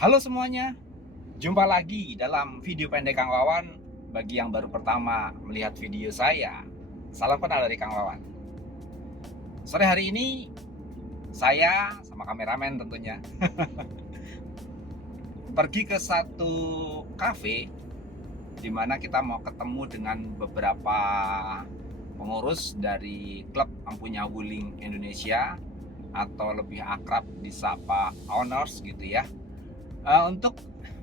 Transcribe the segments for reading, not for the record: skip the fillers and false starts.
Halo semuanya, jumpa lagi dalam video pendek Kang Wawan. Bagi yang baru pertama melihat video saya, salam kenal dari Kang Wawan. Sore hari ini saya sama kameramen tentunya pergi ke satu kafe di mana kita mau ketemu dengan beberapa pengurus dari klub Ampunya Wuling Indonesia atau lebih akrab disapa Owners gitu ya. Untuk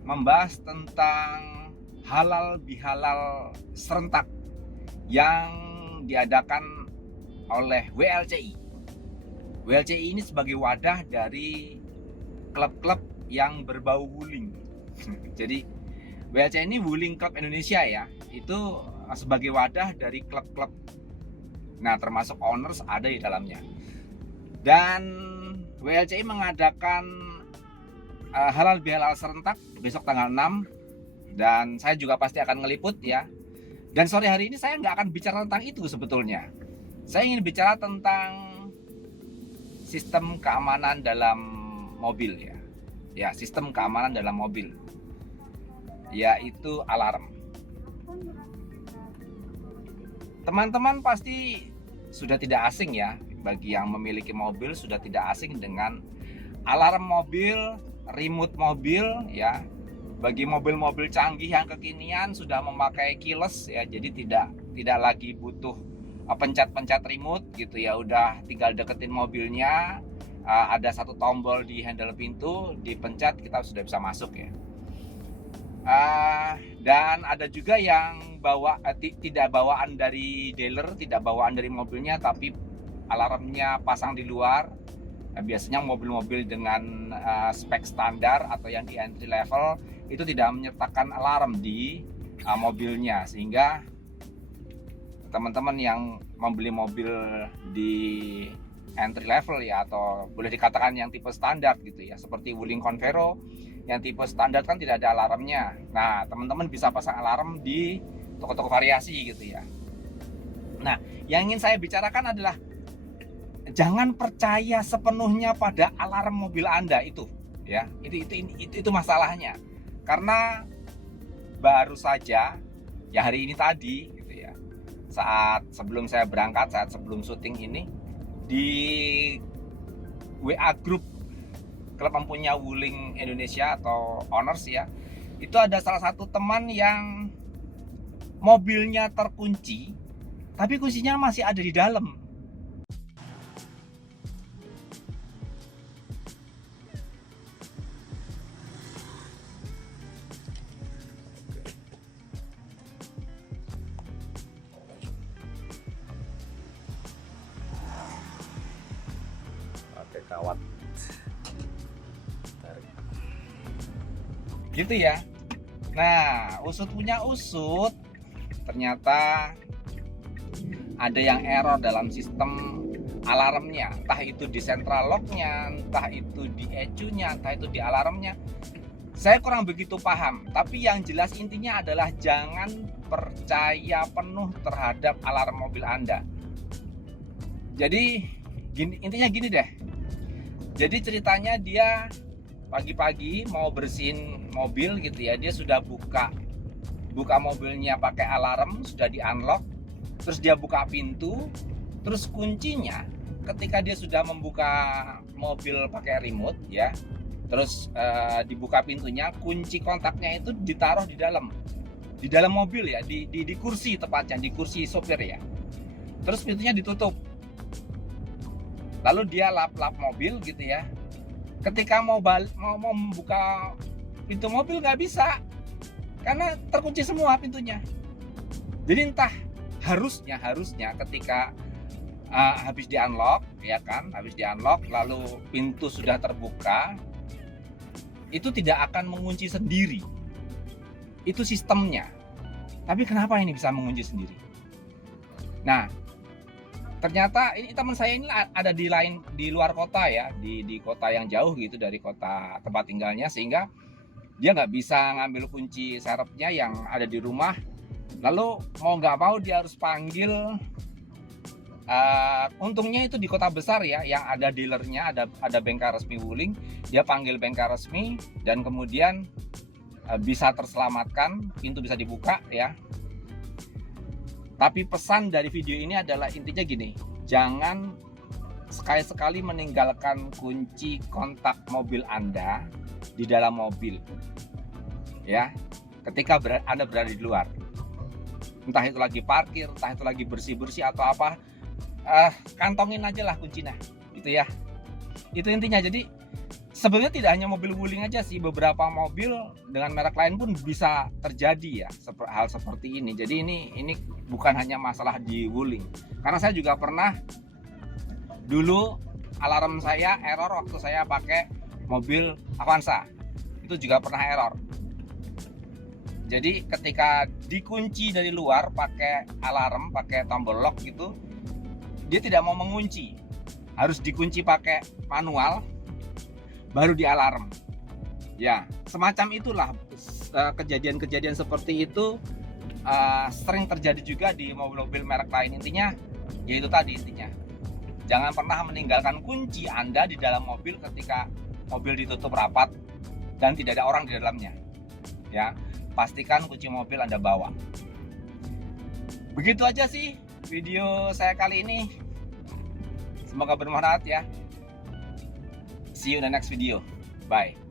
membahas tentang halal bihalal serentak yang diadakan oleh WLCI. WLCI ini sebagai wadah dari klub-klub yang berbau wuling. Jadi WLCI ini Wuling Club Indonesia ya, itu sebagai wadah dari klub-klub. Nah, termasuk Owners ada di dalamnya. Dan WLCI mengadakan halal bihalal serentak besok tanggal 6, dan saya juga pasti akan ngeliput ya. Dan sore hari ini saya nggak akan bicara tentang itu sebetulnya. Saya ingin bicara tentang sistem keamanan dalam mobil ya. Ya, sistem keamanan dalam mobil, yaitu alarm. Teman-teman pasti sudah tidak asing ya, bagi yang memiliki mobil sudah tidak asing dengan alarm mobil, remote mobil ya. Bagi mobil-mobil canggih yang kekinian sudah memakai keyless ya, jadi tidak lagi butuh pencet-pencet remote gitu ya, udah tinggal deketin mobilnya, ada satu tombol di handle pintu, dipencet kita sudah bisa masuk ya. Dan ada juga yang tidak bawaan dari dealer, tidak bawaan dari mobilnya, tapi alarmnya pasang di luar. Biasanya mobil-mobil dengan spek standar atau yang di entry level itu tidak menyertakan alarm di mobilnya, sehingga teman-teman yang membeli mobil di entry level ya, atau boleh dikatakan yang tipe standar gitu ya, seperti Wuling Convero yang tipe standar kan tidak ada alarmnya. Nah, teman-teman bisa pasang alarm di toko-toko variasi gitu ya. Nah, yang ingin saya bicarakan adalah jangan percaya sepenuhnya pada alarm mobil Anda itu ya. Itu masalahnya. Karena baru saja ya hari ini tadi gitu ya, saat sebelum saya berangkat, saat sebelum syuting ini, di WA grup klub Ampunya Wuling Indonesia atau Owners ya, itu ada salah satu teman yang mobilnya terkunci tapi kuncinya masih ada di dalam. Oke, kawat. Gitu ya. Nah, usut punya usut, ternyata ada yang error dalam sistem alarmnya, entah itu di central locknya, entah itu di ECU-nya, entah itu di alarmnya. Saya kurang begitu paham, tapi yang jelas intinya adalah jangan percaya penuh terhadap alarm mobil Anda. Jadi intinya gini deh. Jadi ceritanya dia pagi-pagi mau bersihin mobil gitu ya, dia sudah buka mobilnya pakai alarm, sudah di unlock, terus dia buka pintu, terus kuncinya ketika dia sudah membuka mobil pakai remote ya, terus dibuka pintunya, kunci kontaknya itu ditaruh di dalam mobil ya, di kursi, tepatnya di kursi sopir ya, terus pintunya ditutup, lalu dia lap-lap mobil gitu ya. Ketika mau membuka pintu mobil nggak bisa karena terkunci semua pintunya. Jadi entah harusnya ketika habis di unlock ya kan, habis di unlock lalu pintu sudah terbuka, itu tidak akan mengunci sendiri. Itu sistemnya. Tapi kenapa ini bisa mengunci sendiri? Nah, ternyata ini teman saya ini ada di luar kota ya, di kota yang jauh gitu dari kota tempat tinggalnya, sehingga dia nggak bisa ngambil kunci serepnya yang ada di rumah. Lalu mau nggak mau dia harus panggil Untungnya itu di kota besar ya, yang ada dealernya, ada bengkel resmi Wuling. Dia panggil bengkel resmi dan kemudian bisa terselamatkan, pintu bisa dibuka ya. Tapi pesan dari video ini adalah intinya gini, jangan sekali-sekali meninggalkan kunci kontak mobil Anda di dalam mobil ya, ketika Anda berada di luar, entah itu lagi parkir, entah itu lagi bersih-bersih atau apa, kantongin aja lah kuncinya gitu ya. Itu intinya. Jadi sebenarnya tidak hanya mobil Wuling aja sih, beberapa mobil dengan merek lain pun bisa terjadi ya hal seperti ini. Jadi ini bukan hanya masalah di Wuling, karena saya juga pernah dulu alarm saya error waktu saya pakai mobil Avanza, itu juga pernah error. Jadi ketika dikunci dari luar pakai alarm, pakai tombol lock gitu, dia tidak mau mengunci, harus dikunci pakai manual baru di alarm ya. Semacam itulah kejadian-kejadian seperti itu sering terjadi juga di mobil-mobil merek lain. Intinya yaitu tadi, intinya jangan pernah meninggalkan kunci Anda di dalam mobil ketika mobil ditutup rapat dan tidak ada orang di dalamnya ya. Pastikan kunci mobil Anda bawa. Begitu aja sih video saya kali ini, semoga bermanfaat ya. See you in the next video. Bye.